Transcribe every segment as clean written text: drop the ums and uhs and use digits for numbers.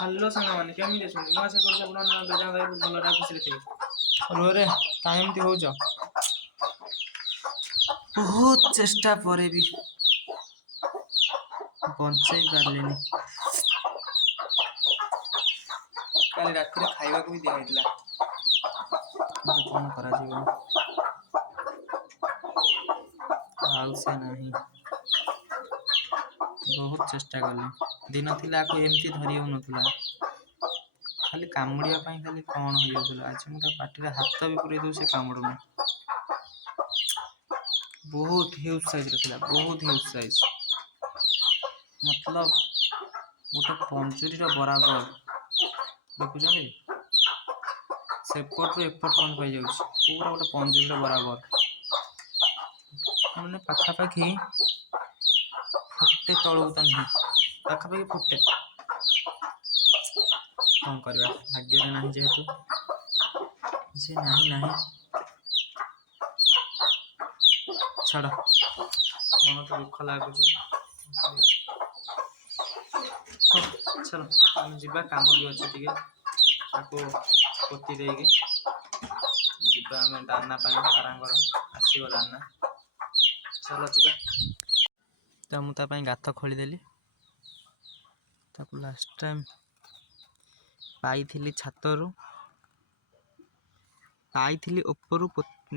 Hello ସାଙ୍ଗମାନେ କେମିତି ଅଛନ୍ତି? ମୁଁ ଆଶା କରୁଛି ଆପଣ ବେଜା ଭାଇ ଭଲରେ ଖୁସିରେ ଥିବେ। ରୁହରେ କାହିଁ ଏମିତି ହଉଛ? ବହୁତ ଚେଷ୍ଟା ପରେ ବି ବଞ୍ଚେଇ ପାରିଲିନି। କାଲି ରାତିରେ ଖାଇବାକୁ ବି ଦିଆହେଇଥିଲା, କିନ୍ତୁ କଣ କରାଯିବ, ଆଉ ସେ ନାହିଁ। ବହୁତ ଚେଷ୍ଟା କଲି, ଦିନ ଥିଲା ଆକୁ ଏମିତି ଧରି ହେଉନଥିଲା, ଖାଲି କାମୁଡ଼ିବା ପାଇଁ ଖାଲି କଣ ହେଇଯାଉଥିଲା। ଆଜି ମୁଁ ତା ପାଟିରେ ହାତ ବି ପୁରେଇ ଦେଉଛି, ସେ କାମୁଡ଼ୁନି। ବହୁତ ହ୍ୟୁଜ୍ ସାଇଜ୍ର ଥିଲା, ବହୁତ ହ୍ୟୁଜ୍ ସାଇଜ୍, ମତଲବ ଗୋଟେ ପଞ୍ଜୁରୀର ବରାବର। ଦେଖୁଛନ୍ତି ସେପଟରୁ ଏପଟ କଣ ପାଇଯାଉଛି, ପୁରା ଗୋଟେ ପଞ୍ଜୁରୀର ବରାବର, ମାନେ ପାଖାପାଖି ଫୁଟେ ତଳକୁ ତ ନୁହେଁ, ପାଖାପାଖି ଫୁଟେ। କଣ କରିବା, ଭାଗ୍ୟରେ ନାହିଁ ଯେହେତୁ, ଯେ ନାହିଁ ଛାଡ଼, ମନ ତ ଦୁଃଖ ଲାଗୁଛି। ହଉ ଚାଲ ଆମେ ଯିବା, କାମ ବି ଅଛି ଟିକେ, ତାକୁ ପୋତି ଦେଇକି ଯିବା ଆମେ ଦାନା ପାଇଁ। ପାରାଙ୍କର ଆସିବ ଦାନା, ଚାଲ ଯିବା। ତ ମୁଁ ତା ପାଇଁ ଗାତ ଖୋଳିଦେଲି। ତାକୁ ଲାଷ୍ଟ ଟାଇମ୍ ପାଇଥିଲି ଛାତରୁ, ପାଇଥିଲି ଉପରୁ,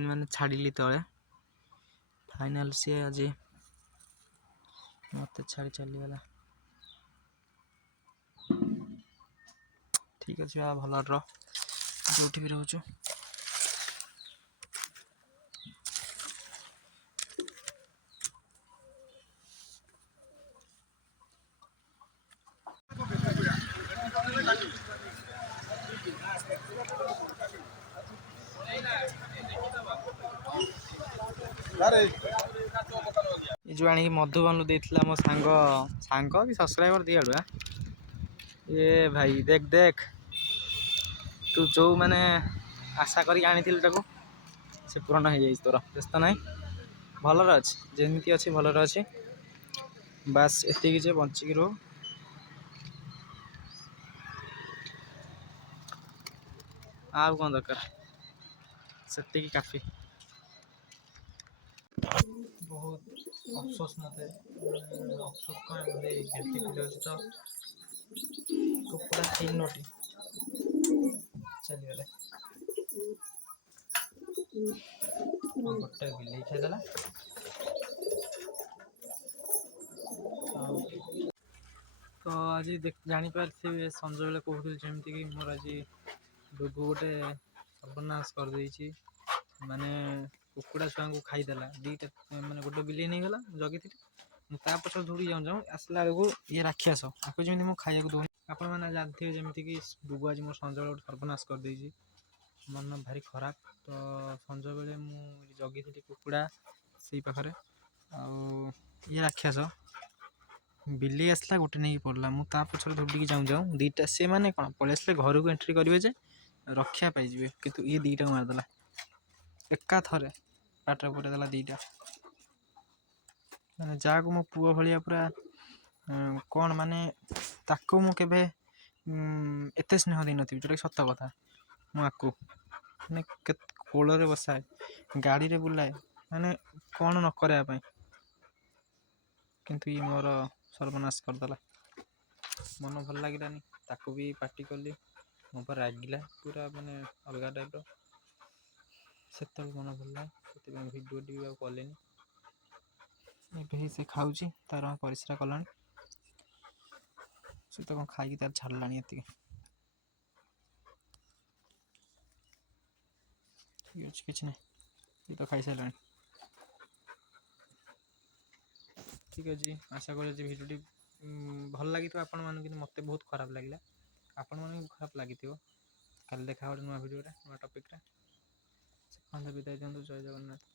ମାନେ ଛାଡ଼ିଲି ତଳେ। ଫାଇନାଲ ସିଏ ଆଜି ମୋତେ ଛାଡ଼ି ଚାଲିଗଲା। ଠିକ୍ ଅଛି ବା, ଭଲ ରହ ଯେଉଁଠି ବି ରହୁଛୁ। ଏ ଯେଉଁ ଆଣିକି ମଧୁବନରୁ ଦେଇଥିଲା ମୋ ସାଙ୍ଗ କି ସବସ୍କ୍ରାଇବର ଦିଆଡ଼ୁ। ଏ ଭାଇ ଦେଖ ତୁ ଯେଉଁ ମାନେ ଆଶା କରିକି ଆଣିଥିଲୁ ତାକୁ, ସେ ପୂରଣ ହେଇଯାଇଛି ତୋର, ବ୍ୟସ୍ତ ନାହିଁ, ଭଲରେ ଅଛି, ଯେମିତି ଅଛି ଭଲରେ ଅଛି। ବାସ୍ ଏତିକି ଯେ ବଞ୍ଚିକି ରହୁ। ଆଉ କ'ଣ ଦରକାର, ସେତିକି କାଫି। ବହୁତ ଅଫସୋସ ମୋତେ, ଅଫସୋସ କ'ଣ ଏମିତି ଗିଲ୍ଟି ଫିଲ୍ ହେଉଛି ତ। କୁକୁଡ଼ା 3ଟି ଚାଲିଗଲେ, ଗୋଟେ ବିଲେଇ ଖାଇଦେଲା। ତ ଆଜି ଜାଣିପାରିଥିବେ ସଞ୍ଜବେଳେ କହୁଥିଲି ଯେମିତିକି ମୋର ଆଜି ଡୁଗୁ ଗୋଟେ ସର୍ବନାଶ କରିଦେଇଛି। ମାନେ କୁକୁଡ଼ା ଛୁଆଙ୍କୁ ଖାଇଦେଲା, ଦିଟା ମାନେ ଗୋଟେ ବିଲେଇ ନେଇଗଲା, ଜଗିଥିଲି ମୁଁ ତା ପଛରେ ଦୌଡ଼ି ଯାଉଁ ଆସିଲା ବେଳକୁ ଇଏ ରାକ୍ଷସ, ଆକୁ ଯେମିତି ମୁଁ ଖାଇବାକୁ ଦେଉନି। ଆପଣମାନେ ଜାଣିଥିବେ ଯେମିତିକି ଡୁଗୁ ଆଜି ମୋର ସଞ୍ଜବେଳେ ଗୋଟେ ସର୍ବନାଶ କରିଦେଇଛି, ମନ ଭାରି ଖରାପ। ତ ସଞ୍ଜବେଳେ ମୁଁ ଜଗିଥିଲି କୁକୁଡ଼ା ସେଇ ପାଖରେ, ଆଉ ଇଏ ରାକ୍ଷସ ବିଲେଇ ଆସିଲା, ଗୋଟେ ନେଇକି ପଡ଼ିଲା। ମୁଁ ତା ପଛରେ ଦୌଡ଼ିକି ଯାଉଁ ଦିଟା, ସେମାନେ କ'ଣ ପଳେଇ ଆସିଲେ ଘରକୁ ଏଣ୍ଟ୍ରି କରିବେ ଯେ ରକ୍ଷା ପାଇଯିବେ, କିନ୍ତୁ ଇଏ ଦିଟାକୁ ମାରିଦେଲା ଏକାଥରେ, ପାଟିରେ ପୁରେଇଦେଲା ଦିଟା। ମାନେ ଯାହାକୁ ମୋ ପୁଅ ଭଳିଆ ପୁରା, କ'ଣ ମାନେ ତାକୁ ମୁଁ କେବେ ଏତେ ସ୍ନେହ ଦେଇନଥିବି, ଯେଉଁଟାକି ସତ କଥା। ମୁଁ ଆକୁ ମାନେ କୋଳରେ ବସାଏ, ଗାଡ଼ିରେ ବୁଲାଏ, ମାନେ କ'ଣ ନ କରିବା ପାଇଁ, କିନ୍ତୁ ଇଏ ମୋର ସର୍ବନାଶ କରିଦେଲା। ମନ ଭଲ ଲାଗିଲାନି, ତାକୁ ବି ପାଟି କଲି, ମୋ ଉପରେ ରାଗିଲା ପୁରା, ମାନେ ଅଲଗା ଟାଇପ୍ର। ସେତେବେଳେ ମନ ଭଲ ନାହିଁ, ସେଥିପାଇଁ ଭିଡ଼ିଓଟି ବି ଆଉ କଲିନି। ଏବେ ହିଁ ସେ ଖାଉଛି, ତାର ପରିସ୍ରା କଲାଣି, ସେ ତ କ'ଣ ଖାଇକି ତାର ଛାଡ଼ିଲାଣି ଏତିକି। ଠିକ୍ ଅଛି, କିଛି ନାହିଁ, ଇଏ ତ ଖାଇସାରିଲାଣି। ଠିକ୍ ଅଛି, ଆଶା କରୁଛି ଭିଡ଼ିଓଟି ଭଲ ଲାଗିଥିବ ଆପଣମାନଙ୍କୁ, କିନ୍ତୁ ମୋତେ ବହୁତ ଖରାପ ଲାଗିଲା। ଆପଣମାନଙ୍କୁ ବି ଖରାପ ଲାଗିଥିବ। କାଲି ଦେଖା ଗୋଟେ ନୂଆ ଭିଡ଼ିଓରେ, ନୂଆ ଟପିକ୍ରେ। ସେ ବିଦାୟ ଦିଅନ୍ତୁ, ଜୟ ଜଗନ୍ନାଥ।